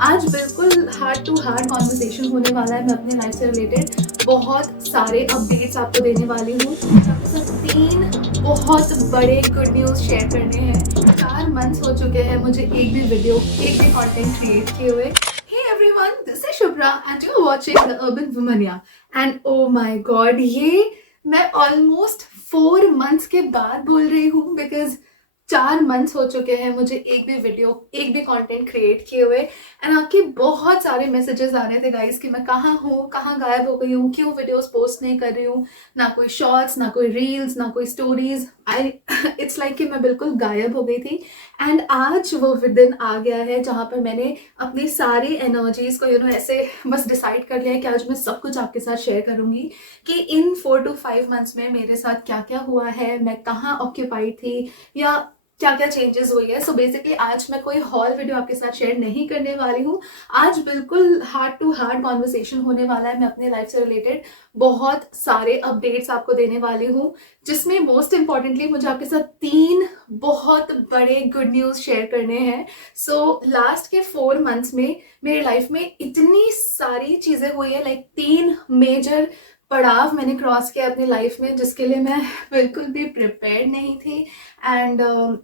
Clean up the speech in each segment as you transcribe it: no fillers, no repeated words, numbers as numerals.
आज बिल्कुल heart to heart conversation होने वाला है। मैं अपने लाइफ से रिलेटेड बहुत सारे अपडेट्स आपको देने वाली हूँ। आपके साथ 3 बहुत बड़े गुड न्यूज़ शेयर करने हैं। 4 मंथ्स हो चुके हैं मुझे एक भी वीडियो, एक भी कंटेंट क्रिएट किए हुए। Hey everyone, this is Shubhra and you're watching The Urban Womania. And oh my god, ये मैं ऑलमोस्ट 4 मंथ्स के बाद बोल रही हूँ बिकॉज 4 मंथ्स हो चुके हैं मुझे एक भी वीडियो, एक भी कंटेंट क्रिएट किए हुए। एंड आपके बहुत सारे मैसेजेस आ रहे थे गाइस कि मैं कहाँ हूँ, कहाँ गायब हो गई हूँ, क्यों वीडियोस पोस्ट नहीं कर रही हूँ, ना कोई शॉर्ट्स, ना कोई रील्स, ना कोई स्टोरीज। आई इट्स लाइक कि मैं बिल्कुल गायब हो गई थी। एंड आज वो दिन आ गया है जहाँ पर मैंने अपनी सारी एनर्जीज को ऐसे बस डिसाइड कर लिया है कि आज मैं सब कुछ आपके साथ शेयर करूंगी कि इन 4 to 5 मंथ्स में मेरे साथ क्या क्या हुआ है, मैं कहाँ ऑक्यूपाइड थी या क्या क्या चेंजेस हुई है। सो बेसिकली आज मैं कोई हॉल वीडियो आपके साथ शेयर नहीं करने वाली हूँ। आज बिल्कुल हार्ट टू हार्ट कॉन्वर्सेशन होने वाला है। मैं अपने लाइफ से रिलेटेड बहुत सारे अपडेट्स आपको देने वाली हूँ, जिसमें मोस्ट इंपॉर्टेंटली मुझे आपके साथ 3 बहुत बड़े गुड न्यूज़ शेयर करने हैं। सो लास्ट के 4 मंथ्स में मेरी लाइफ में इतनी सारी चीज़ें हुई है, लाइक 3 मेजर पड़ाव मैंने क्रॉस किया अपनी लाइफ में, जिसके लिए मैं बिल्कुल भी प्रिपेयर्ड नहीं थी। एंड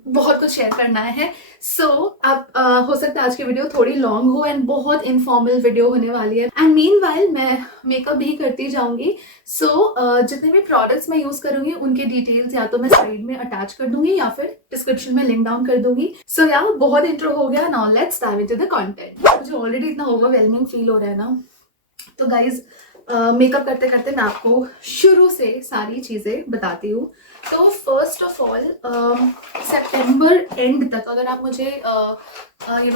बहुत कुछ शेयर करना है। सो अब हो सकता है आज की वीडियो थोड़ी लॉन्ग हो एंड बहुत इनफॉर्मल वीडियो होने वाली है। एंड मीनवाइल मैं मेकअप भी करती जाऊंगी। सो जितने भी प्रोडक्ट्स मैं यूज करूंगी उनके डिटेल्स या तो मैं साइड में अटैच कर दूंगी या फिर डिस्क्रिप्शन में लिंक डाउन कर दूंगी। सो यार बहुत इंट्रो हो गया, now let's dive into the content. मुझे ऑलरेडी इतना ओवरवेलमिंग फील हो रहा है ना। तो गाइज मेकअप करते करते मैं आपको शुरू से सारी चीज़ें बताती हूँ। तो first of all September and तक अगर आप मुझे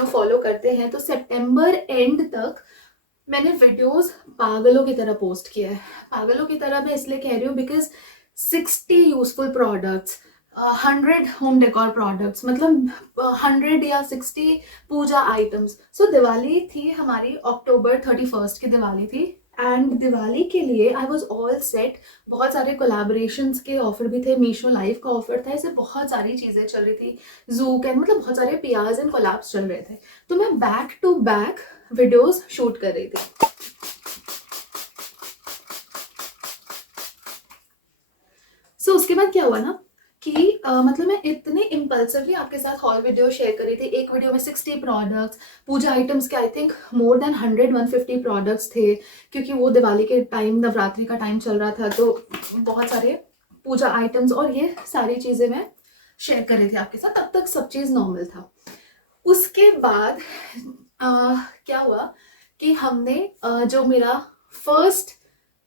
फॉलो करते हैं तो सितंबर एंड तक मैंने वीडियोस पागलों की तरह पोस्ट किया है। पागलों की तरह मैं इसलिए कह रही हूँ because 60 useful products, 100 home decor products, मतलब 100 या 60 पूजा आइटम्स। सो दिवाली थी हमारी, अक्टूबर 31 की दिवाली थी। एंड दिवाली के लिए आई वॉज ऑल सेट। बहुत सारे कोलैबोरेशंस के ऑफर भी थे, मीशो लाइव का ऑफर था, ऐसे बहुत सारी चीज़ें चल रही थी, जूक एंड मतलब बहुत सारे पियाज एंड कोलैब्स चल रहे थे। तो मैं back to back videos shoot कर रही थी। सो उसके बाद क्या हुआ ना कि मतलब मैं इतने इम्पल्सिवली आपके साथ हॉल वीडियो शेयर कर रही थी। एक वीडियो में 60 प्रोडक्ट्स, पूजा आइटम्स के I think more than 150 products थे, क्योंकि वो दिवाली के टाइम, नवरात्रि का टाइम चल रहा था, तो बहुत सारे पूजा आइटम्स और ये सारी चीज़ें मैं शेयर कर रही थी आपके साथ। तब तक सब चीज़ नॉर्मल था। उसके बाद क्या हुआ कि हमने जो मेरा फर्स्ट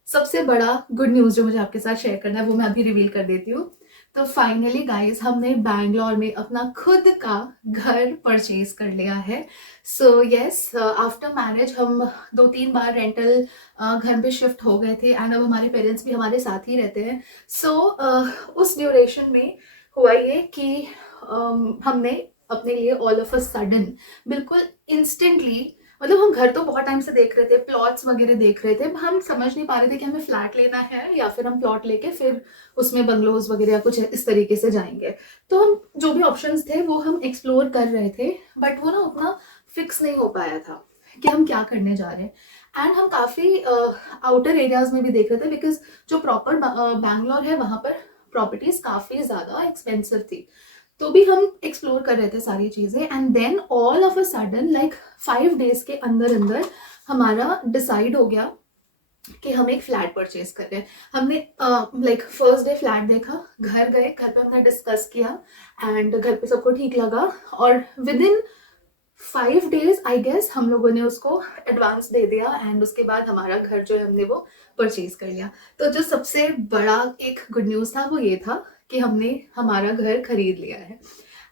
सबसे बड़ा गुड न्यूज़ जो मुझे आपके साथ शेयर करना है वो मैं अभी रिवील कर देती हूँ। तो फाइनली गाइस हमने बैंगलोर में अपना खुद का घर परचेज कर लिया है। सो यस, आफ्टर मैरिज हम 2-3 बार रेंटल घर पे शिफ्ट हो गए थे एंड अब हमारे पेरेंट्स भी हमारे साथ ही रहते हैं। सो उस ड्यूरेशन में हुआ ये कि हमने अपने लिए ऑल ऑफ अ सडन, बिल्कुल इंस्टेंटली, मतलब हम घर तो बहुत टाइम से देख रहे थे, प्लॉट्स वगैरह देख रहे थे, हम समझ नहीं पा रहे थे कि हमें फ्लैट लेना है या फिर हम प्लॉट लेके फिर उसमें बंगलोज वगैरह या कुछ इस तरीके से जाएंगे। तो हम जो भी ऑप्शंस थे वो हम एक्सप्लोर कर रहे थे, बट वो ना उतना फिक्स नहीं हो पाया था कि हम क्या करने जा रहे हैं। एंड हम काफ़ी आउटर एरियाज में भी देख रहे थे बिकॉज जो प्रॉपर बैंगलोर है वहाँ पर प्रॉपर्टीज काफ़ी ज़्यादा एक्सपेंसिव थी। तो भी हम एक्सप्लोर कर रहे थे सारी चीज़ें and then all of a sudden like 5 days के अंदर अंदर हमारा डिसाइड हो गया कि हम एक फ्लैट परचेज कर रहे हैं। हमने लाइक फर्स्ट डे फ्लैट देखा, घर गए, घर पे हमने डिस्कस किया एंड घर पे सबको ठीक लगा और within 5 days I guess हम लोगों ने उसको एडवांस दे दिया एंड उसके बाद हमारा घर जो है हमने वो परचेज कर लिया। तो जो सबसे बड़ा एक गुड न्यूज़ था वो ये था कि हमने हमारा घर खरीद लिया है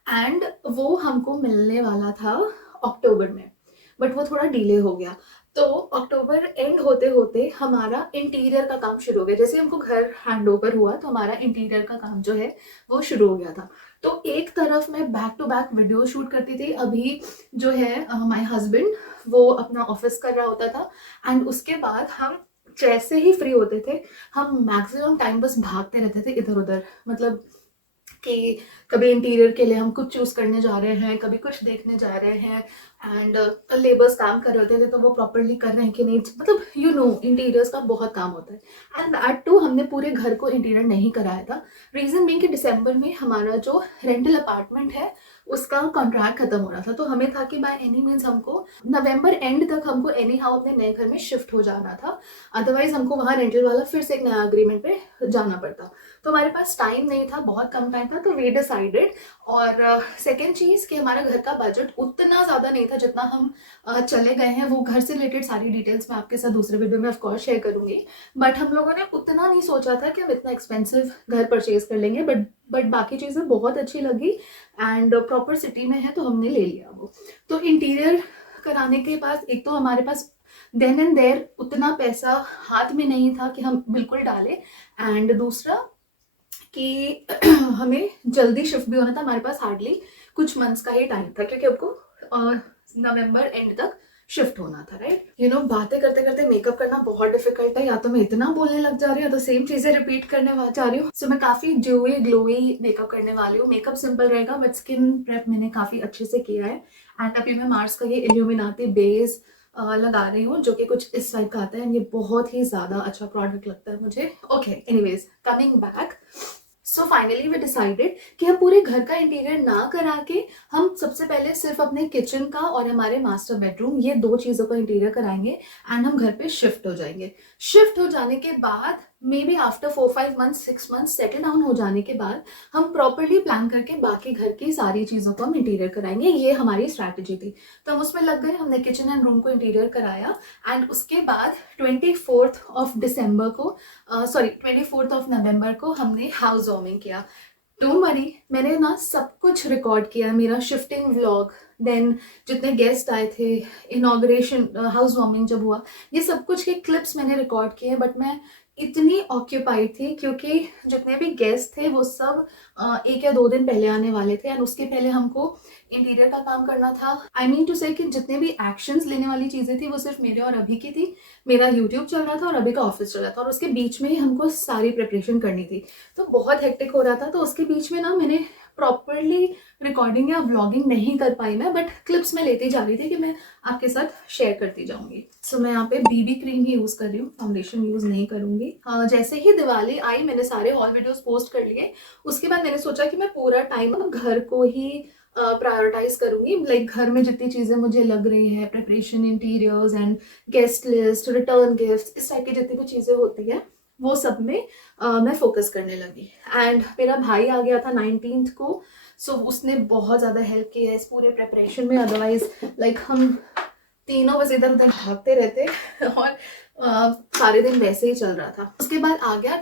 एंड वो हमको मिलने वाला था अक्टूबर में, बट वो थोड़ा डिले हो गया। तो अक्टूबर एंड होते होते हमारा इंटीरियर का काम शुरू हो गया। जैसे हमको घर हैंड ओवर हुआ तो हमारा इंटीरियर का काम जो है वो शुरू हो गया था। तो एक तरफ मैं back to back video shoot करती थी, अभी जो है माय हस्बैंड वो अपना ऑफिस कर रहा होता था एंड उसके बाद हम जैसे ही फ्री होते थे हम मैक्सिमम टाइम बस भागते रहते थे इधर उधर, मतलब कि कभी इंटीरियर के लिए हम कुछ चूज करने जा रहे हैं, कभी कुछ देखने जा रहे हैं एंड लेबर्स काम कर रहे होते थे तो वो प्रॉपरली कर रहे हैं कि नहीं, मतलब यू नो इंटीरियर्स का बहुत काम होता है। एंड दैट टू हमने पूरे घर को इंटीरियर नहीं कराया था। रीज़न बीइंग कि दिसंबर में हमारा जो रेंटल अपार्टमेंट है उसका कॉन्ट्रैक्ट खत्म हो रहा था, तो हमें था कि बाय एनी मीन्स हमको नवंबर एंड तक हमको एनी हाउ अपने नए घर में शिफ्ट हो जाना था, अदरवाइज हमको वहाँ रेंटल वाला फिर से एक नया अग्रीमेंट पे जाना पड़ता। तो हमारे पास टाइम नहीं था, बहुत कम टाइम था, तो वी डिसाइडेड। और सेकेंड चीज़ कि हमारा घर का बजट उतना ज़्यादा नहीं था जितना हम चले गए हैं। वो घर से रिलेटेड सारी डिटेल्स मैं आपके साथ दूसरे वीडियो में ऑफकोर्स शेयर करूंगी, बट हम लोगों ने उतना नहीं सोचा था कि हम इतना एक्सपेंसिव घर परचेज कर लेंगे। बट बाकी चीज़ें बहुत अच्छी लगी एंड प्रॉपर सिटी में है तो हमने ले लिया वो। तो इंटीरियर कराने के पास एक तो हमारे पास देन एंड देयर उतना पैसा हाथ में नहीं था कि हम बिल्कुल डालें, एंड दूसरा कि हमें जल्दी शिफ्ट भी होना था। हमारे पास हार्डली कुछ मंथ्स का ही टाइम था क्योंकि आपको नवंबर एंड तक शिफ्ट होना था, राइट। यू नो बातें करते करते मेकअप करना बहुत डिफिकल्ट है, या तो मैं इतना बोलने लग जा रही हूँ तो सेम चीजें रिपीट करने जा रही हूँ। सो मैं काफी ड्यूई ग्लोई मेकअप करने वाली हूँ। मेकअप सिंपल रहेगा बट स्किन प्रेप मैंने काफी अच्छे से किया है। एंड अभी मैं मार्स का ये इल्यूमिनाटी बेस लगा रही हूँ जो कि कुछ इस टाइप का आता है, ये बहुत ही ज्यादा अच्छा प्रोडक्ट लगता है मुझे। Okay, anyways coming back, so finally we decided कि हम पूरे घर का इंटीरियर ना करा के हम सबसे पहले सिर्फ अपने किचन का और हमारे मास्टर बेडरूम, ये दो चीज़ों का इंटीरियर कराएंगे एंड हम घर पे शिफ्ट हो जाएंगे। शिफ्ट हो जाने के बाद may be after 4-5 months 6 months settle down हो जाने के बाद हम प्रॉपरली प्लान करके बाकी घर की सारी चीज़ों को हम इंटीरियर कराएंगे। ये हमारी स्ट्रैटेजी थी। तो हम उसमें लग गए, हमने किचन एंड रूम को इंटीरियर कराया एंड उसके बाद 24 को 24 नवंबर को हमने हाउस वार्मिंग किया। डोंट वरी, मैंने ना सब कुछ रिकॉर्ड किया, मेरा शिफ्टिंग व्लॉग, देन जितने गेस्ट आए थे, इनॉग्रेशन, हाउस वार्मिंग जब हुआ, ये सब कुछ के क्लिप्स मैंने रिकॉर्ड किए। बट मैं इतनी ऑक्यूपाइड थी क्योंकि जितने भी गेस्ट थे वो सब 1 या 2 दिन पहले आने वाले थे एंड उसके पहले हमको इंटीरियर का काम करना था। आई मीन टू से कि जितने भी एक्शंस लेने वाली चीज़ें थी वो सिर्फ मेरे और अभी की थी। मेरा यूट्यूब चल रहा था और अभी का ऑफिस चल रहा था और उसके बीच में ही हमको सारी प्रिपरेशन करनी थी, तो बहुत हेक्टिक हो रहा था। तो उसके बीच में ना मैंने प्रॉपरली रिकॉर्डिंग या व्लॉगिंग नहीं कर पाई मैं, बट क्लिप्स में लेती जा रही थी कि मैं आपके साथ शेयर करती जाऊंगी। सो मैं यहाँ पे बीबी क्रीम ही यूज़ कर रही हूँ, फाउंडेशन यूज़ नहीं करूंगी। जैसे ही दिवाली आई मैंने सारे हॉल वीडियोस पोस्ट कर लिए। उसके बाद मैंने सोचा कि मैं पूरा टाइम घर को ही प्रायोरिटाइज करूंगी। लाइक घर में जितनी चीज़ें मुझे लग रही है, preparation, interiors and guest list, return gift, इस टाइप की जितनी भी चीज़ें होती है वो सब में मैं फोकस करने लगी। एंड मेरा भाई आ गया था 19th को, सो उसने बहुत ज़्यादा हेल्प की है इस पूरे प्रिपरेशन में। अदरवाइज लाइक हम तीनों बस इधर उधर भागते रहते और सारे दिन वैसे ही चल रहा था। उसके बाद आ गया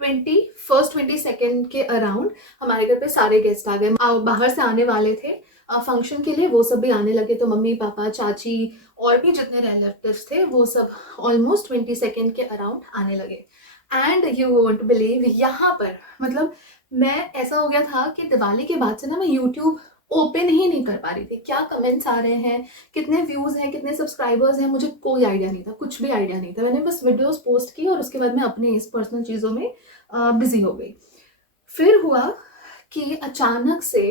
22nd के अराउंड हमारे घर पे सारे गेस्ट आ गए, बाहर से आने वाले थे फंक्शन के लिए, वो सब भी आने लगे। तो मम्मी पापा चाची और भी जितने रिलेटिव्स थे वो सब ऑलमोस्ट 22nd के अराउंड आने लगे। एंड यू वोंट बिलीव, यहाँ पर मतलब मैं ऐसा हो गया था कि दिवाली के बाद से ना मैं यूट्यूब ओपन ही नहीं कर पा रही थी। क्या कमेंट्स आ रहे हैं, कितने व्यूज हैं, कितने सब्सक्राइबर्स हैं, मुझे कोई आइडिया नहीं था, कुछ भी आइडिया नहीं था। मैंने बस वीडियोस पोस्ट की और उसके बाद मैं अपने इस पर्सनल चीज़ों में बिजी हो गई। फिर हुआ कि अचानक से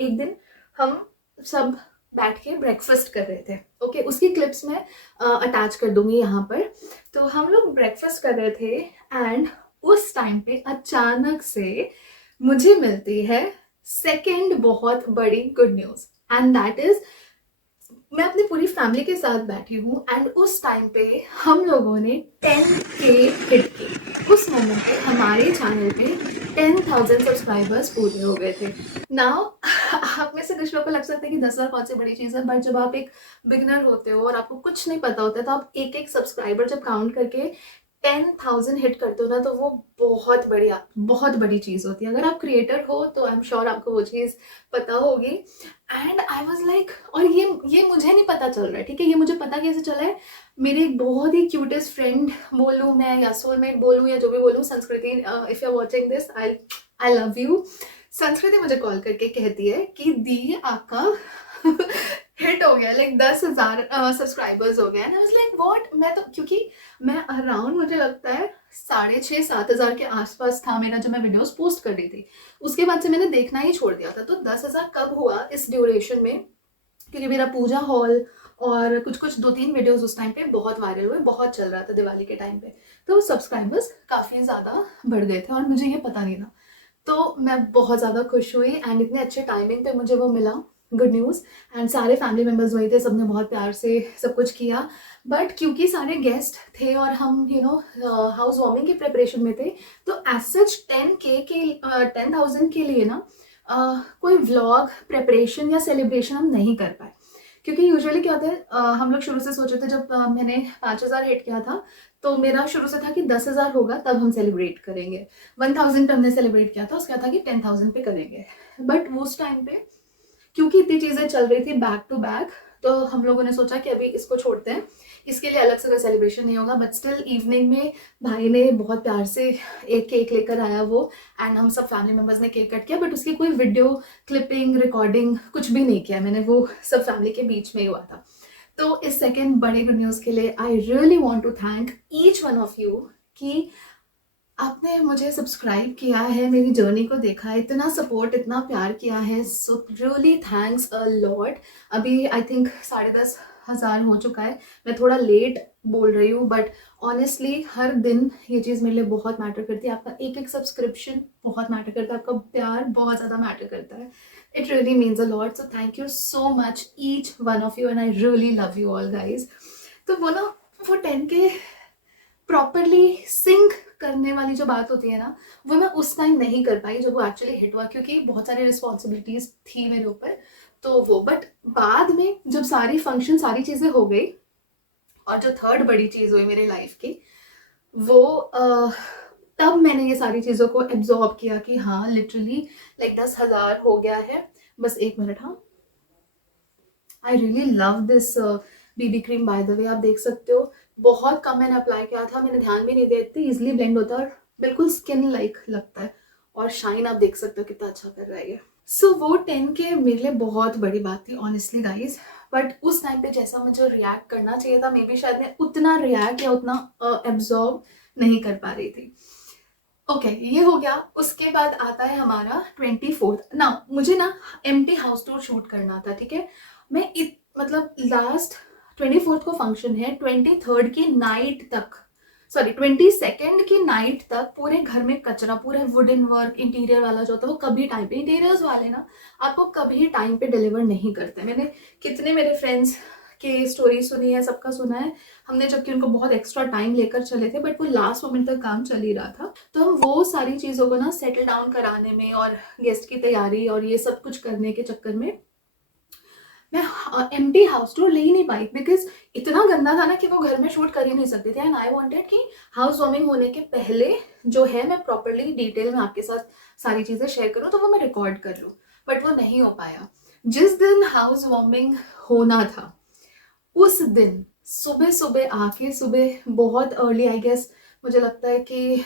एक दिन हम सब बैठ के ब्रेकफास्ट कर रहे थे। ओके, उसकी क्लिप्स मैं अटैच कर दूंगी यहाँ पर। तो हम लोग ब्रेकफास्ट कर रहे थे एंड उस टाइम पे अचानक से मुझे मिलती है सेकेंड बहुत बड़ी good news, and that is मैं अपनी पूरी फैमिली के साथ बैठी हूँ एंड उस टाइम पे हम लोगों ने 10K हिट की। उस मोमेंट पे हमारे चैनल पे 10,000 सब्सक्राइबर्स पूरे हो गए थे। नाउ आप में से कुछ लोगों को लग सकता है कि 10,000 कौन सी बड़ी चीज़ है, बट जब आप एक बिगनर होते हो और आपको कुछ नहीं पता होता है तो आप एक एक सब्सक्राइबर जब काउंट करके 10,000 हिट करते हो ना, तो वो बहुत बड़ी चीज़ होती है। अगर आप क्रिएटर हो तो आई एम श्योर आपको वो चीज़ पता होगी। एंड आई वॉज लाइक, और ये मुझे नहीं पता चल रहा है, ठीक है, ये मुझे पता कैसे चला है, मेरी एक बहुत ही क्यूटेस्ट फ्रेंड बोलूँ मैं या सोलमेट बोलूँ या जो भी बोलूँ, Sanskriti, if you are watching this, I love you. Sanskriti मुझे कॉल करके कहती है कि दी आपका हिट हो गया, लाइक 10,000 सब्सक्राइबर्स हो गए। And I was like what, मैं तो, क्योंकि मैं अराउंड मुझे लगता है 6,500-7,000 के आसपास था मेरा जब मैं वीडियोस पोस्ट कर रही थी। उसके बाद से मैंने देखना ही छोड़ दिया था। तो 10,000 कब हुआ इस ड्यूरेशन में, क्योंकि मेरा पूजा हॉल और कुछ कुछ 2-3 वीडियोस उस टाइम पे बहुत वायरल हुए, बहुत चल रहा था दिवाली के टाइम पे, तो सब्सक्राइबर्स काफ़ी ज़्यादा बढ़ गए थे और मुझे ये पता नहीं था। तो मैं बहुत ज़्यादा खुश हुई एंड इतने अच्छे टाइमिंग पे मुझे वो मिला, गुड न्यूज़। एंड सारे फैमिली मेम्बर्स वही थे, सबने बहुत प्यार से सब कुछ किया। बट क्योंकि सारे गेस्ट थे और हम हाउस वार्मिंग की प्रिपरेशन में थे, तो एज सच 10,000 के लिए ना कोई व्लॉग प्रिपरेशन या सेलिब्रेशन हम नहीं कर पाए। क्योंकि यूजुअली क्या होता है, हम लोग शुरू से सोचे थे, जब मैंने 5,000 हिट किया था तो मेरा शुरू से था कि 10,000 होगा तब हम सेलिब्रेट करेंगे। 1,000 पे हमने सेलिब्रेट किया था, उसका था कि 10,000 पे करेंगे। बट उस टाइम पे क्योंकि इतनी चीज़ें चल रही थी बैक टू बैक, तो हम लोगों ने सोचा कि अभी इसको छोड़ते हैं, इसके लिए अलग से कोई सेलिब्रेशन नहीं होगा। बट स्टिल इवनिंग में भाई ने बहुत प्यार से एक केक लेकर आया वो, एंड हम सब फैमिली मेम्बर्स ने केक कट किया, बट उसकी कोई वीडियो क्लिपिंग रिकॉर्डिंग कुछ भी नहीं किया मैंने, वो सब फैमिली के बीच में ही हुआ था। तो इस सेकेंड बड़े गुड न्यूज़ के लिए I really want to thank each one of you कि आपने मुझे सब्सक्राइब किया है, मेरी जर्नी को देखा है, इतना सपोर्ट, इतना प्यार किया है। So really thanks a lot. अभी आई थिंक 10,500 हो चुका है। मैं थोड़ा लेट बोल रही हूँ, बट ऑनेस्टली हर दिन ये चीज़ मेरे लिए बहुत मैटर करती है। आपका एक एक सब्सक्रिप्शन बहुत मैटर करता है, आपका प्यार बहुत ज़्यादा मैटर करता है। It really means a lot. So thank you so much each one of you, and I really love you all guys. तो वो ना, वो 10K प्रॉपरली सिंक करने वाली जो बात होती है ना, वो मैं उस टाइम नहीं कर पाई जब वो एक्चुअली हिट हुआ, क्योंकि बहुत सारी रिस्पॉन्सिबिलिटीज थी मेरे ऊपर। तो वो, बट बाद में जब सारी फंक्शन सारी चीज़ें हो गई, और जो थर्ड बड़ी चीज़ हुई मेरी लाइफ की, वो तब मैंने ये सारी चीज़ों को एब्जॉर्ब किया कि हाँ लिटरली लाइक 10,000 हो गया है। बस एक मिनट, हाँ, I really love this BB cream, by the way आप देख सकते हो, बहुत कम मैंने अप्लाई किया था, मैंने ध्यान भी नहीं दिया, इतनी इजिली ब्लेंड होता है और बिल्कुल स्किन लाइक लगता है, और शाइन आप देख सकते हो कितना अच्छा कर रहा है ये। सो वो 10K मेरे लिए बहुत बड़ी बात थी ऑनेस्टली गाइज। बट उस टाइम पे जैसा मुझे रिएक्ट करना चाहिए था, मे बी शायद मैं उतना रिएक्ट या उतना एब्जॉर्ब नहीं कर पा रही थी। ओके ये हो गया। उसके बाद आता है हमारा 24th ना, मुझे ना एम्प्टी हाउस टूर शूट करना था, ठीक है। मैं मतलब लास्ट 24th को फंक्शन है, 23rd की नाइट तक, सॉरी 22nd की नाइट तक पूरे घर में कचरा, पूरे वुडन वर्क इंटीरियर वाला जो होता है वो कभी टाइम पे, इंटीरियर्स वाले ना आपको कभी टाइम पे डिलीवर नहीं करते। मैंने कितने मेरे फ्रेंड्स की स्टोरी सुनी है, सबका सुना है हमने, जबकि उनको बहुत एक्स्ट्रा टाइम लेकर चले थे, बट वो लास्ट मोमेंट तक काम चल ही रहा था। तो हम वो सारी चीज़ों को ना सेटल डाउन कराने में और गेस्ट की तैयारी और ये सब कुछ करने के चक्कर में मैं एम्प्टी हाउस टूर ले ही नहीं पाई, बिकॉज इतना गंदा था ना कि वो घर में शूट कर ही नहीं सकते थे। एंड आई वांटेड कि हाउस वार्मिंग होने के पहले जो है मैं प्रॉपरली डिटेल में आपके साथ सारी चीज़ें शेयर करूँ, तो वो मैं रिकॉर्ड कर लूँ, बट वो नहीं हो पाया। जिस दिन हाउस वार्मिंग होना था उस दिन सुबह सुबह आके, सुबह बहुत अर्ली, आई गेस मुझे लगता है कि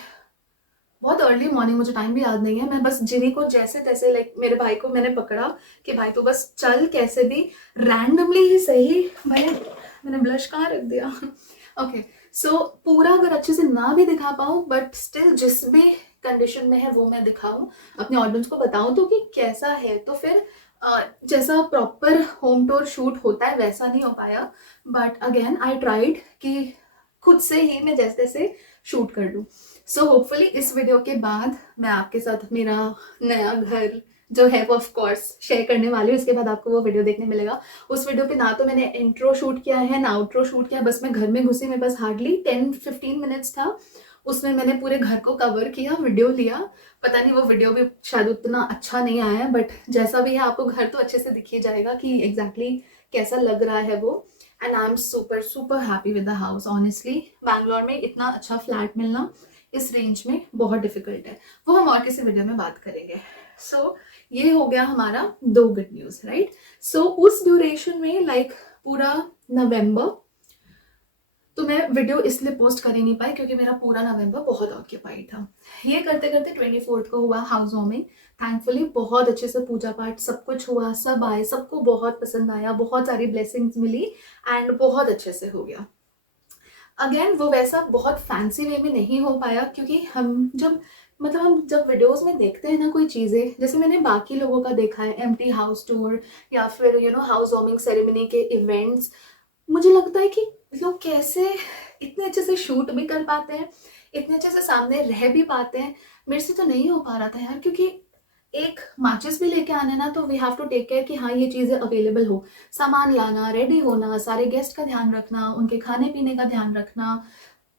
बहुत अर्ली मॉर्निंग, मुझे टाइम भी याद नहीं है, मैं बस जिनी को जैसे तैसे, लाइक मेरे भाई को मैंने पकड़ा कि भाई तू बस चल कैसे भी, रैंडमली ही सही। मैंने ब्लश कहाँ रख दिया ओके सो पूरा अगर अच्छे से ना भी दिखा पाऊँ, बट स्टिल जिस भी कंडीशन में है वो मैं दिखाऊं, अपने ऑडियंस को बताऊं तो कि कैसा है। तो फिर जैसा प्रॉपर होम टूर शूट होता है वैसा नहीं हो पाया, बट अगेन आई ट्राइड कि खुद से ही मैं जैसे तैसे शूट कर लूँ। सो होपफुली इस वीडियो के बाद मैं आपके साथ मेरा नया घर जो है वो ऑफ कोर्स शेयर करने वाली हूँ। इसके बाद आपको वो वीडियो देखने मिलेगा। उस वीडियो पे ना तो मैंने इंट्रो शूट किया है ना आउट्रो शूट किया, बस मैं घर में घुसी, मैं बस हार्डली 10-15 मिनट्स था, उसमें मैंने पूरे घर को कवर किया, वीडियो लिया। पता नहीं वो वीडियो भी शायद उतना अच्छा नहीं आया है, बट जैसा भी है आपको घर तो अच्छे से दिख ही जाएगा कि एग्जैक्टली कैसा लग रहा है वो। And I am super super happy with the house honestly. Bangalore में इतना अच्छा फ्लैट मिलना इस रेंज में बहुत डिफिकल्ट है, वो हम और किसी वीडियो में बात करेंगे। सो ये हो गया हमारा 2 गुड न्यूज़, राइट। सो उस ड्यूरेशन में लाइक पूरा नवंबर, तो मैं वीडियो इसलिए पोस्ट कर ही नहीं पाई क्योंकि मेरा पूरा नवंबर बहुत ऑक्यूपाइड था। ये करते करते 24th को हुआ हाउस वार्मिंग। थैंकफुली बहुत अच्छे से पूजा पाठ सब कुछ हुआ, सब आए, सबको बहुत पसंद आया, बहुत सारी ब्लेसिंग्स मिली एंड बहुत अच्छे से हो गया। अगेन वो वैसा बहुत फैंसी वे में नहीं हो पाया क्योंकि हम जब मतलब हम जब वीडियोस में देखते हैं ना कोई चीज़ें, जैसे मैंने बाकी लोगों का देखा है एम्प्टी हाउस टूर या फिर हाउस वार्मिंग सेरेमनी के इवेंट्स, मुझे लगता है कि लोग कैसे इतने अच्छे से शूट भी कर पाते हैं, इतने अच्छे से सामने रह भी पाते हैं। मेरे से तो नहीं हो पा रहा था यार, क्योंकि एक माचिस भी लेके आना है ना, तो we have to take care कि हाँ ये चीज़ें अवेलेबल हो। सामान लाना, रेडी होना, सारे गेस्ट का ध्यान रखना, उनके खाने पीने का ध्यान रखना,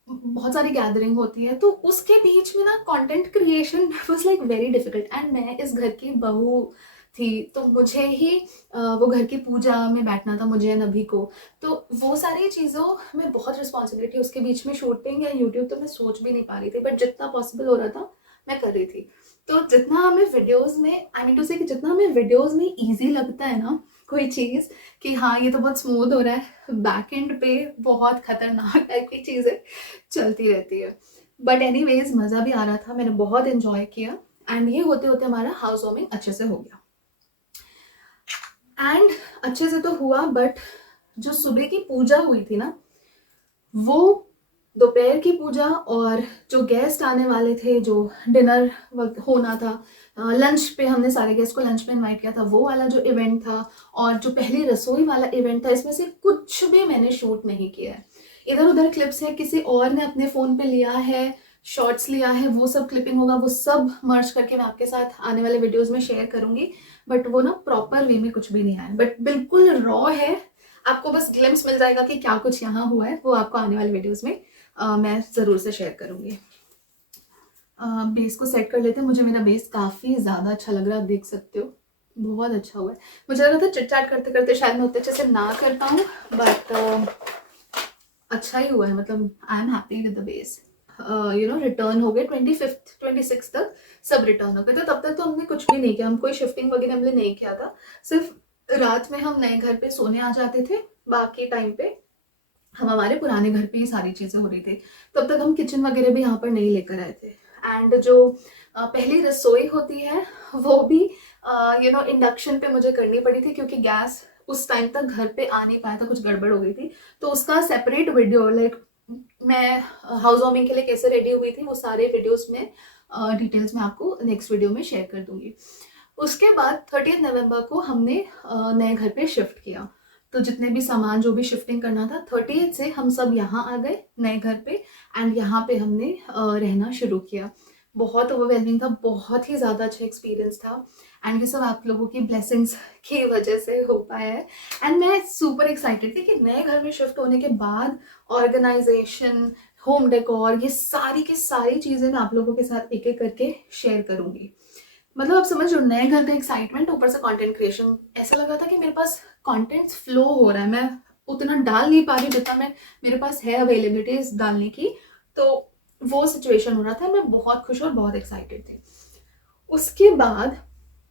बहुत सारी गैदरिंग होती है, तो उसके बीच में ना content creation was like very difficult. And मैं इस घर की बहू थी, तो मुझे ही वो घर की पूजा में बैठना था, मुझे नभी को। तो वो सारी चीज़ों में बहुत रिस्पॉन्सिबिलिटी, उसके बीच में शूटिंग या यूट्यूब तो मैं सोच भी नहीं पा रही थी, बट जितना पॉसिबल हो रहा था मैं कर रही थी। तो जितना हमें वीडियोस में, आई मीन टू से, कि जितना हमें वीडियोस में इजी लगता है ना कोई चीज़, कि हाँ ये तो बहुत स्मूथ हो रहा है, बैक एंड पे बहुत खतरनाक टाइप की चीज़ें चलती रहती है। बट एनीवेज मज़ा भी आ रहा था, मैंने बहुत इन्जॉय किया। एंड ये होते होते हमारा हाउस वार्मिंग अच्छे से हो गया। एंड अच्छे से तो हुआ, बट जो सुबह की पूजा हुई थी ना, वो दोपहर की पूजा, और जो गेस्ट आने वाले थे, जो डिनर होना था, लंच पे हमने सारे गेस्ट को लंच पे इनवाइट किया था, वो वाला जो इवेंट था, और जो पहली रसोई वाला इवेंट था, इसमें से कुछ भी मैंने शूट नहीं किया है। इधर उधर क्लिप्स है, किसी और ने अपने फ़ोन पे लिया है, शॉर्ट्स लिया है, वो सब क्लिपिंग होगा, वो सब मर्ज करके मैं आपके साथ आने वाले वीडियोज़ में शेयर करूँगी। बट वो ना प्रॉपर वे में कुछ भी नहीं आया, बट बिल्कुल रॉ है। आपको बस ग्लिम्स मिल जाएगा कि क्या कुछ यहाँ हुआ है, वो आपको आने वाले वीडियोज़ में मैं ज़रूर से शेयर करूँगी। बेस को सेट कर लेते हैं। मुझे मेरा बेस काफ़ी ज़्यादा अच्छा लग रहा है, आप देख सकते हो, बहुत अच्छा हुआ है। मुझे लग रहा था चिट चैट करते करते शायद मैं उतने अच्छे से ना कर पाऊँ, बट अच्छा ही हुआ है। मतलब I am happy with the base. Return हो गए 25th 26 तक, सब रिटर्न हो गए। तो तब तक तो हमने कुछ भी नहीं किया, हम कोई शिफ्टिंग वगैरह हमने नहीं किया था। सिर्फ रात में हम नए घर पे सोने आ जाते थे, बाकी टाइम पे हम हमारे पुराने घर पे ही सारी चीज़ें हो रही थी। तब तक हम किचन वगैरह भी यहाँ पर नहीं लेकर आए थे। एंड जो पहली रसोई होती है, वो भी इंडक्शन पे मुझे करनी पड़ी थी, क्योंकि गैस उस टाइम तक घर पे आ नहीं पाया था, कुछ गड़बड़ हो गई थी। तो उसका सेपरेट वीडियो, लाइक मैं हाउस वार्मिंग के लिए कैसे रेडी हुई थी, वो सारे वीडियोस में डिटेल्स में आपको नेक्स्ट वीडियो में शेयर कर दूंगी। उसके बाद 30 नवंबर को हमने नए घर पे शिफ्ट किया। तो जितने भी सामान, जो भी शिफ्टिंग करना था, 30 से हम सब यहाँ आ गए नए घर पे। एंड यहाँ पे हमने रहना शुरू किया। बहुत ओवरवेलमिंग था, बहुत ही ज़्यादा अच्छा एक्सपीरियंस था। एंड ये सब आप लोगों की ब्लेसिंग्स की वजह से हो पाया है। एंड मैं सुपर एक्साइटेड थी कि नए घर में शिफ्ट होने के बाद ऑर्गेनाइजेशन, होम डेकोर, ये सारी की सारी चीज़ें मैं आप लोगों के साथ एक एक करके शेयर करूँगी। मतलब आप समझ लो, नए घर का एक्साइटमेंट, ऊपर से कंटेंट क्रिएशन। ऐसा लग रहा था कि मेरे पास कंटेंट फ्लो हो रहा है, मैं उतना डाल नहीं पा रही जितना मैं, मेरे पास है अवेलेबिलिटीज डालने की। तो वो सिचुएशन हो रहा था, मैं बहुत खुश और बहुत एक्साइटेड थी। उसके बाद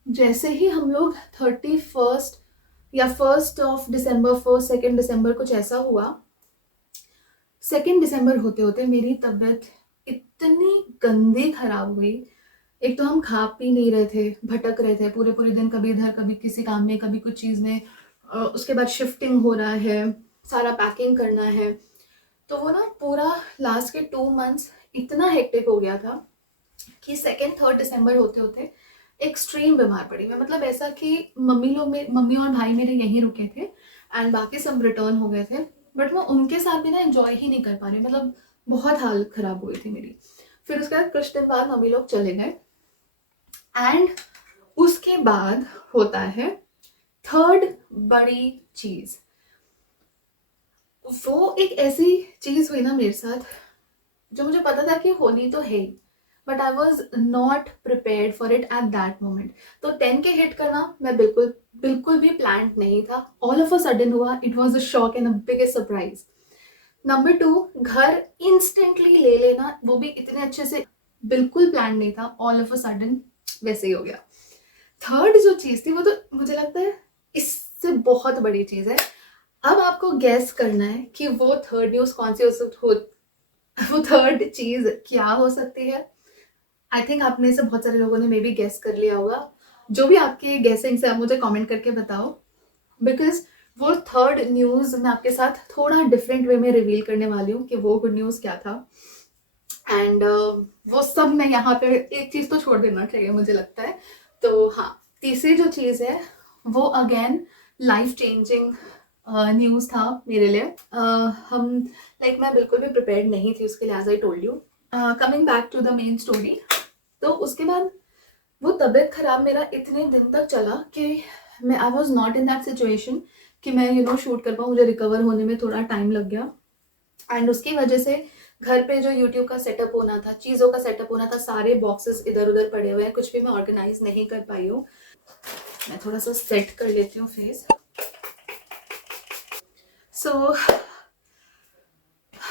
जैसे ही हम लोग 31st या 1 दिसंबर, 2 दिसंबर कुछ ऐसा हुआ, 2 दिसंबर होते होते मेरी तबीयत इतनी गंदी खराब हुई। एक तो हम खा पी नहीं रहे थे, भटक रहे थे पूरे पूरे दिन, कभी इधर कभी किसी काम में, कभी कुछ चीज़ में। उसके बाद शिफ्टिंग हो रहा है, सारा पैकिंग करना है। तो वो ना पूरा लास्ट के 2 मंथ्स इतना हेक्टिक हो गया था कि 2 3 दिसंबर होते होते एक्सट्रीम बीमार पड़ी मैं। मतलब ऐसा कि मम्मी और भाई मेरे यहीं रुके थे, एंड बाकी सब रिटर्न हो गए थे। बट मैं उनके साथ भी ना एंजॉय ही नहीं कर पा रही, मतलब बहुत हालत खराब हुई थी मेरी। फिर उसके बाद कुछ दिन बाद मम्मी लोग चले गए। एंड उसके बाद होता है थर्ड बड़ी चीज। वो एक ऐसी चीज हुई ना मेरे साथ, जो मुझे पता था कि होनी तो है, but I was not prepared for it at that moment. तो 10 के हिट करना मैं बिल्कुल बिल्कुल भी प्लान नहीं था, ऑल ऑफ अ सडन हुआ। It was a shock and a biggest surprise. Number 2, घर इंस्टेंटली ले लेना, वो भी इतने अच्छे से, बिल्कुल प्लान नहीं था, ऑल ऑफ अ सडन वैसे ही हो गया। थर्ड जो चीज थी, वो तो मुझे लगता है इससे बहुत बड़ी चीज है। अब आपको गैस करना है कि वो थर्ड न्यूज कौन सी वो थर्ड चीज क्या हो सकती है। आई थिंक आप में से बहुत सारे लोगों ने मे बी गेस कर लिया होगा। जो भी आपके गेसिंग से, आप मुझे कमेंट करके बताओ, बिकॉज वो थर्ड न्यूज मैं आपके साथ थोड़ा डिफरेंट वे में रिवील करने वाली हूँ कि वो गुड न्यूज क्या था। एंड वो सब मैं यहाँ पे एक चीज़ तो छोड़ देना चाहिए मुझे लगता है। तो हाँ, तीसरी जो चीज़ है वो अगेन लाइफ चेंजिंग न्यूज़ था मेरे लिए। हम लाइक मैं बिल्कुल भी प्रिपेयर्ड नहीं थी उसके लिए, as I told you. Coming back to the main story, तो उसके बाद वो तबीयत खराब मेरा इतने दिन तक चला कि मैं I was not in that situation कि मैं शूट कर पाऊँ। मुझे रिकवर होने में थोड़ा टाइम लग गया एंड उसकी वजह से घर पे जो यूट्यूब का सेटअप होना था, चीज़ों का सेटअप होना था, सारे बॉक्सेस इधर उधर पड़े हुए हैं, कुछ भी मैं ऑर्गेनाइज नहीं कर पाई हूँ। मैं थोड़ा सा सेट कर लेती हूँ फेस। सो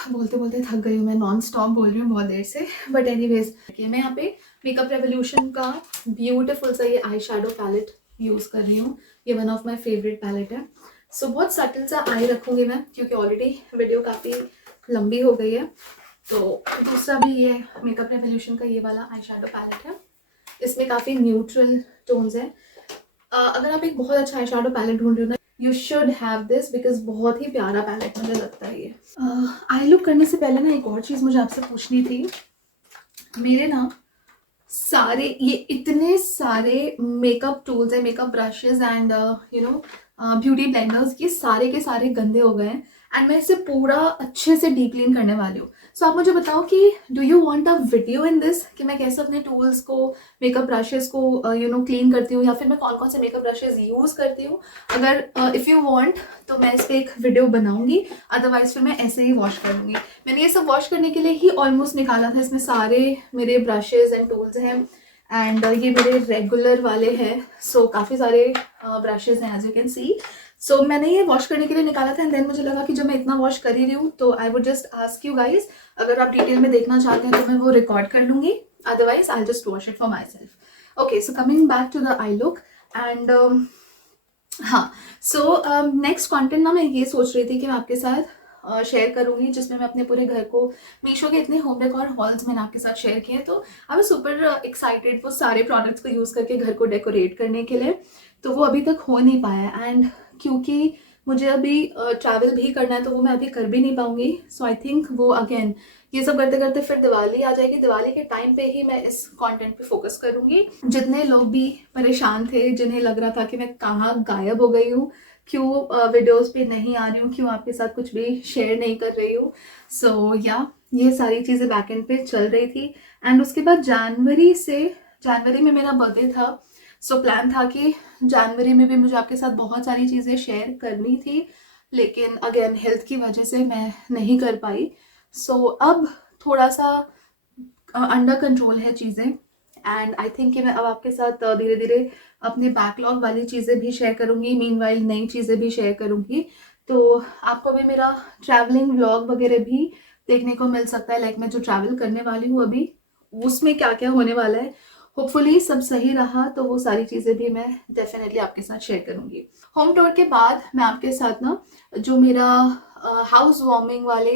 बोलते बोलते थक गई हूँ, मैं नॉन स्टॉप बोल रही हूँ बहुत देर से। बट एनीवेज मैं यहाँ पे मेकअप रेवोल्यूशन का ब्यूटीफुल सा ये आई शेडो पैलेट यूज़ कर रही हूँ। ये one of my favourite palette है। सो बहुत सटल सा आई रखूँगी मैं, क्योंकि ऑलरेडी वीडियो काफ़ी लंबी हो गई है। तो दूसरा भी ये मेकअप रेवोल्यूशन का ये वाला आई शेडो पैलेट है। इसमें काफ़ी न्यूट्रल टोन्स हैं। अगर आप एक बहुत अच्छा आई शेडो पैलेट ढूंढ रहे हो ना, you should have this, because बहुत ही प्यारा पैलेट मुझे लगता है ये। आई लुक करने से पहले ना एक और चीज़ मुझे आपसे पूछनी थी। मेरे ना सारे ये इतने सारे मेकअप टूल्स हैं, makeup brushes and beauty blenders, ये सारे के सारे गंदे हो गए हैं एंड मैं इसे पूरा अच्छे से डीप क्लीन करने वाली हूँ। सो आप मुझे बताओ कि do you want a video in this, कि मैं कैसे अपने टूल्स को, मेकअप ब्रशेस को क्लीन करती हूँ, या फिर मैं कौन कौन से मेकअप ब्रशेस यूज़ करती हूँ। अगर इफ़ यू वांट तो मैं इस पर एक वीडियो बनाऊंगी, अदरवाइज फिर मैं ऐसे ही वॉश करूँगी। मैंने ये सब वॉश करने के लिए ही ऑलमोस्ट निकाला था। इसमें सारे मेरे ब्रशेज एंड टूल्स हैं एंड ये मेरे रेगुलर वाले हैं। सो काफ़ी सारे ब्रशेज हैं, एज यू कैन सी। सो मैंने ये वॉश करने के लिए निकाला था एंड देन मुझे लगा कि जब मैं इतना वॉश कर ही रही हूँ तो I would just ask you guys, अगर आप डिटेल में देखना चाहते हैं तो मैं वो रिकॉर्ड कर लूँगी, otherwise I just wash it for myself. Okay, so coming back to the eye look and हाँ, सो नेक्स्ट कंटेंट ना मैं ये सोच रही थी कि मैं आपके साथ शेयर करूंगी, जिसमें मैं अपने पूरे घर को, मीशो के इतने होम डेकोर हॉल्स मैंने आपके साथ शेयर किए, तो आई वाज सुपर एक्साइटेड वो सारे प्रोडक्ट्स को यूज़ करके घर को डेकोरेट करने के लिए। तो वो अभी तक हो नहीं पाया एंड क्योंकि मुझे अभी ट्रैवल भी करना है तो वो मैं अभी कर भी नहीं पाऊंगी। सो आई थिंक वो अगेन ये सब करते करते फिर दिवाली आ जाएगी। दिवाली के टाइम पे ही मैं इस कंटेंट पे फोकस करूंगी। जितने लोग भी परेशान थे, जिन्हें लग रहा था कि मैं कहाँ गायब हो गई हूँ, क्यों वीडियोस पे नहीं आ रही हूँ, क्यों आपके साथ कुछ भी शेयर नहीं कर रही हूँ, सो या ये सारी चीज़ें बैक एंड पे चल रही थी। एंड उसके बाद जनवरी में मेरा बर्थडे था। सो प्लान था कि जनवरी में भी मुझे आपके साथ बहुत सारी चीज़ें शेयर करनी थी, लेकिन अगेन हेल्थ की वजह से मैं नहीं कर पाई। सो अब थोड़ा सा अंडर कंट्रोल है चीज़ें एंड आई थिंक कि मैं अब आपके साथ धीरे धीरे अपने बैकलॉग वाली चीज़ें भी शेयर करूँगी, मीनवाइल नई चीज़ें भी शेयर करूँगी। तो आपको भी मेरा ट्रैवलिंग व्लॉग वगैरह भी देखने को मिल सकता है, लाइक मैं जो ट्रैवल करने वाली हूँ अभी उसमें क्या क्या होने वाला है। होपफुली सब सही रहा तो वो सारी चीज़ें भी मैं डेफिनेटली आपके साथ शेयर करूँगी। होम टूर के बाद मैं आपके साथ ना जो मेरा हाउस वार्मिंग वाले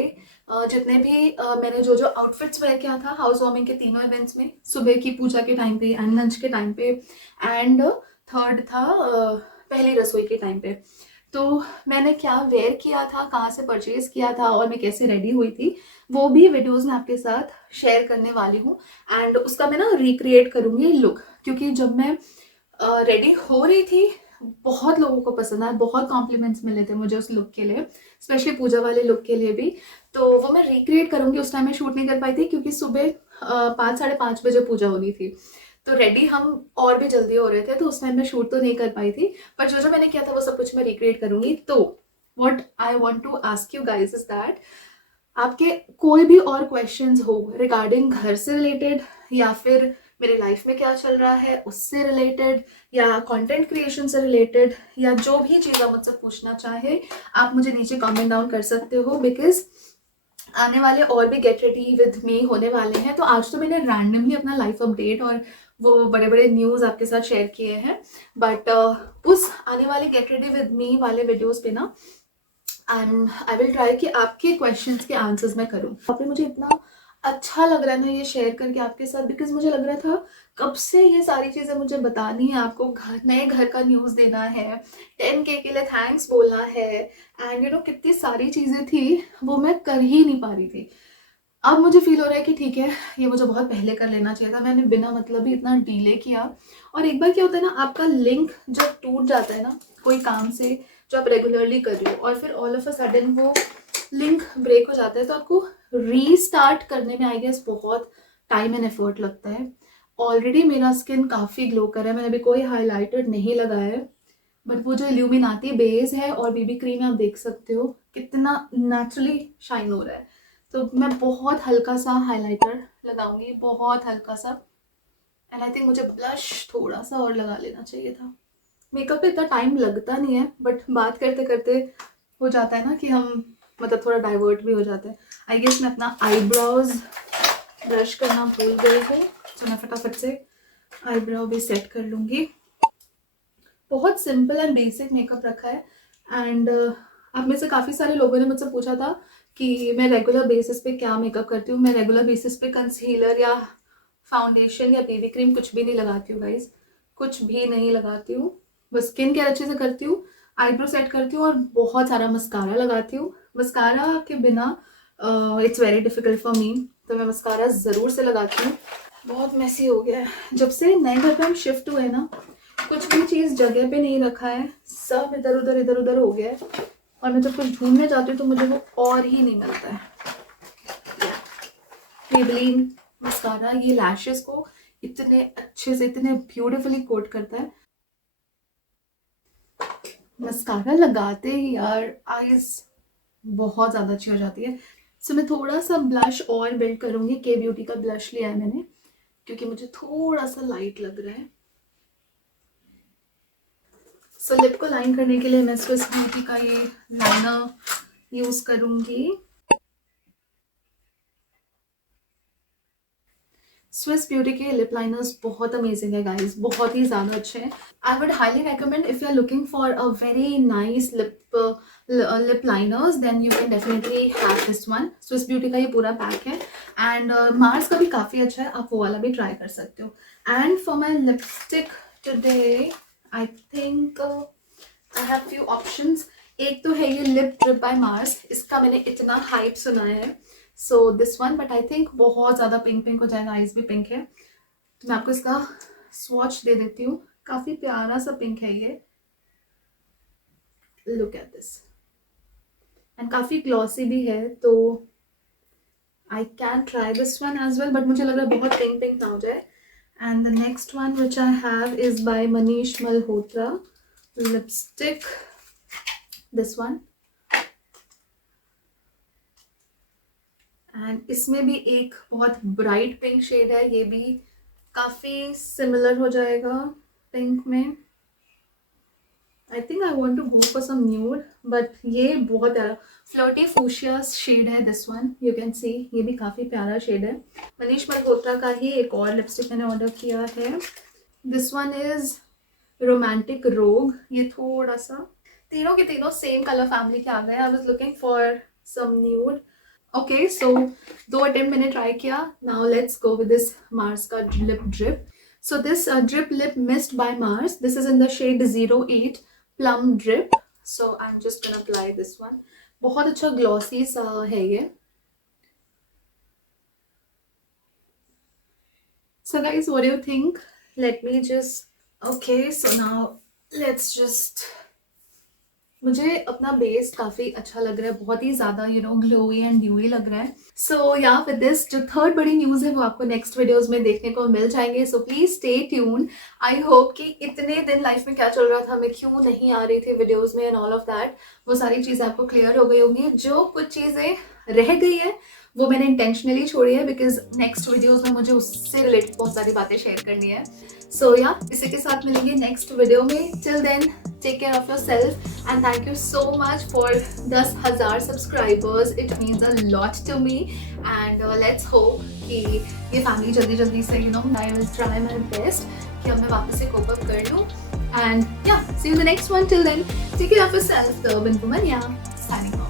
जितने भी मैंने जो जो आउटफिट्स वेयर किया था हाउस वार्मिंग के तीनों इवेंट्स में, सुबह की पूजा के टाइम पे एंड लंच के टाइम पे एंड थर्ड था पहली रसोई के टाइम पे, तो मैंने क्या वेयर किया था, कहाँ से परचेज किया था और मैं कैसे रेडी हुई थी, वो भी वीडियोस में आपके साथ शेयर करने वाली हूँ। एंड उसका मैं ना रिक्रिएट करूँगी लुक, क्योंकि जब मैं रेडी हो रही थी बहुत लोगों को पसंद आया, बहुत कॉम्प्लीमेंट्स मिले थे मुझे उस लुक के लिए, स्पेशली पूजा वाले लुक के लिए भी। तो वो मैं रिक्रिएट करूँगी। उस टाइम मैं शूट नहीं कर पाई थी क्योंकि सुबह 5 साढ़े 5 बजे पूजा होनी थी, तो रेडी हम और भी जल्दी हो रहे थे, तो उस टाइम मैं शूट तो नहीं कर पाई थी, पर जो जो मैंने किया था वो सब कुछ मैं रिक्रिएट करूँगी। तो what I want to ask you guys is that आपके कोई भी और क्वेश्चंस हो रिगार्डिंग घर से रिलेटेड, या फिर मेरे लाइफ में क्या चल रहा है उससे रिलेटेड, या कंटेंट क्रिएशन से रिलेटेड, या जो भी चीज़ आप मुझसे पूछना चाहे आप मुझे नीचे कमेंट डाउन कर सकते हो, बिकॉज आने वाले और भी गेट रेडी विद मी होने वाले हैं। तो आज तो मैंने रैंडमली अपना लाइफ अपडेट और वो बड़े बड़े न्यूज़ आपके साथ शेयर किए हैं, बट उस आने वाले गेट रेडी विद मी वाले वीडियोस पे ना आई विल ट्राई कि आपके क्वेश्चंस के आंसर्स मैं करूँ। आपने मुझे इतना अच्छा लग रहा है ना ये शेयर करके आपके साथ, बिकॉज मुझे लग रहा था कब से ये सारी चीज़ें मुझे बतानी है आपको, नए घर का न्यूज़ देना है, 10K के लिए थैंक्स बोलना है, एंड कितनी सारी चीज़ें थी वो मैं कर ही नहीं पा रही थी। अब मुझे फील हो रहा है कि ठीक है, ये मुझे बहुत पहले कर लेना चाहिए था, मैंने बिना मतलब ही इतना डिले किया। और एक बार क्या होता है ना, आपका लिंक जब टूट जाता है ना कोई काम से जो आप रेगुलरली कर रहे हो, और फिर ऑल ऑफ अ सडन वो लिंक ब्रेक हो जाता है, तो आपको रीस्टार्ट करने में आई गेस बहुत टाइम एंड एफर्ट लगता है। ऑलरेडी मेरा स्किन काफ़ी ग्लो कर रहा है, मैंने अभी कोई हाइलाइटर नहीं लगाया है, बट वो जो इल्यूमिनाटी बेस है और बीबी क्रीम आप देख सकते हो कितना नेचुरली शाइन हो रहा है। तो मैं बहुत हल्का सा हाइलाइटर लगाऊंगी, बहुत हल्का सा। एंड आई थिंक मुझे ब्लश थोड़ा सा और लगा लेना चाहिए था। मेकअप पे इतना टाइम लगता नहीं है, बट बात करते करते हो जाता है ना कि हम मतलब थोड़ा डाइवर्ट भी हो जाते हैं। आई गेस मैं अपना आईब्रोज ब्रश करना भूल गई हूँ, तो मैं फटाफट से आईब्रो भी सेट कर लूँगी। बहुत सिंपल एंड बेसिक मेकअप रखा है। एंड आप में से काफ़ी सारे लोगों ने मुझसे पूछा था कि मैं रेगुलर बेसिस पे क्या मेकअप करती हूँ। मैं रेगुलर बेसिस पे कंसीलर या फाउंडेशन या बीबी क्रीम कुछ भी नहीं लगाती हूँ गाइज, कुछ भी नहीं लगाती हूँ। बस स्किन केयर अच्छे से करती हूँ, आईब्रो सेट करती हूँ और बहुत सारा मस्कारा लगाती हूँ। मस्कारा के बिना it's very difficult for me, तो मैं मस्कारा ज़रूर से लगाती हूँ। बहुत मैसी हो गया है। जब से नए घर पे हम शिफ्ट हुए ना, कुछ भी चीज़ जगह पे नहीं रखा है, सब इधर उधर हो गया है। और मैं जब कुछ ढूंढने जाती हूँ तो मुझे वो और ही नहीं मिलता है। मेबेलिन मस्कारा ये लैशेस को इतने अच्छे से, इतने ब्यूटीफुली कोट करता है। मस्कारा लगाते ही यार आईज बहुत ज़्यादा अच्छी हो जाती है। सो मैं थोड़ा सा ब्लश और बिल्ड करूँगी। के ब्यूटी का ब्लश लिया है मैंने, क्योंकि मुझे थोड़ा सा लाइट लग रहा है। सो लिप को लाइन करने के लिए मैं स्विस ब्यूटी का ये लाइनर यूज़ करूँगी। स्विस ब्यूटी के लिप लाइनर्स बहुत अमेजिंग है गाइस, बहुत ही ज़्यादा अच्छे हैं। I would highly recommend if you are looking for a very nice lip liners, then you can definitely have this one. Swiss beauty का ये पूरा पैक है। एंड मार्स का भी काफ़ी अच्छा है, आप वो वाला भी ट्राई कर सकते हो। And for my lipstick today I think I have few options. एक तो है ये लिप ड्रिप बाय मार्स, इसका मैंने इतना हाइप सुना है। So this one, but I think बहुत ज़्यादा पिंक पिंक हो जाएगा, आइज भी पिंक है, तो मैं आपको इसका स्वॉच दे देती हूँ। काफ़ी प्यारा सा पिंक है ये, लुक एट दिस। एंड काफ़ी ग्लॉसी भी है, तो I can try this one as well, but मुझे लग रहा है बहुत पिंक पिंक ना हो जाए। And the next one which I have is by Manish Malhotra lipstick, this one. And इसमें भी एक बहुत ब्राइट पिंक शेड है, ये भी काफ़ी सिमिलर हो जाएगा पिंक में। I think I want to go for some nude, but ये बहुत प्यारा फ्लर्टी फूशिया शेड है this one, you can see, ये भी काफ़ी प्यारा शेड है। मनीष मल्होत्रा का ही एक और लिपस्टिक मैंने ऑर्डर किया है, दिस वन इज रोमांटिक रोग। ये थोड़ा सा, तीनों के तीनों सेम कलर फैमिली के आ गए। I was looking for some nude. Okay, so 2 attempt मैंने ट्राई किया। Now let's go with this Mars का lip drip. So this drip lip mist by Mars, this is in the shade 08 plum drip. So I am just gonna apply this one. बहुत अच्छा glossy सा है ये। So guys, what do you think? Let me just, okay, so now let's just, मुझे अपना base काफ़ी अच्छा लग रहा है, बहुत ही ज़्यादा ग्लोई एंड ड्यूई लग रहा है। सो या विद दिस जो थर्ड बड़ी न्यूज़ है वो आपको नेक्स्ट वीडियोस में देखने को मिल जाएंगे। So please stay tune. I hope कि इतने दिन लाइफ में क्या चल रहा था, मैं क्यों नहीं आ रही थी वीडियोज़ में एंड ऑल ऑफ दैट, वो सारी चीज़ें आपको क्लियर हो गई होंगी। जो कुछ चीज़ें रह गई है वो मैंने इंटेंशनली छोड़ी है, बिकॉज नेक्स्ट वीडियोज़ में मुझे उससे रिलेटेड बहुत सारी बातें शेयर करनी है। सो या इसी के साथ मिलेंगे नेक्स्ट वीडियो में। Till then take care of yourself and thank you so much for 10,000 subscribers. It means a lot to me and let's hope कि ये फैमिली जल्दी जल्दी से I will try my best कि अब मैं वापस से cope up कर लूँ। And yeah, see you in the next one. Till then, take care of yourself. The Urban Woman, yeah, signing off.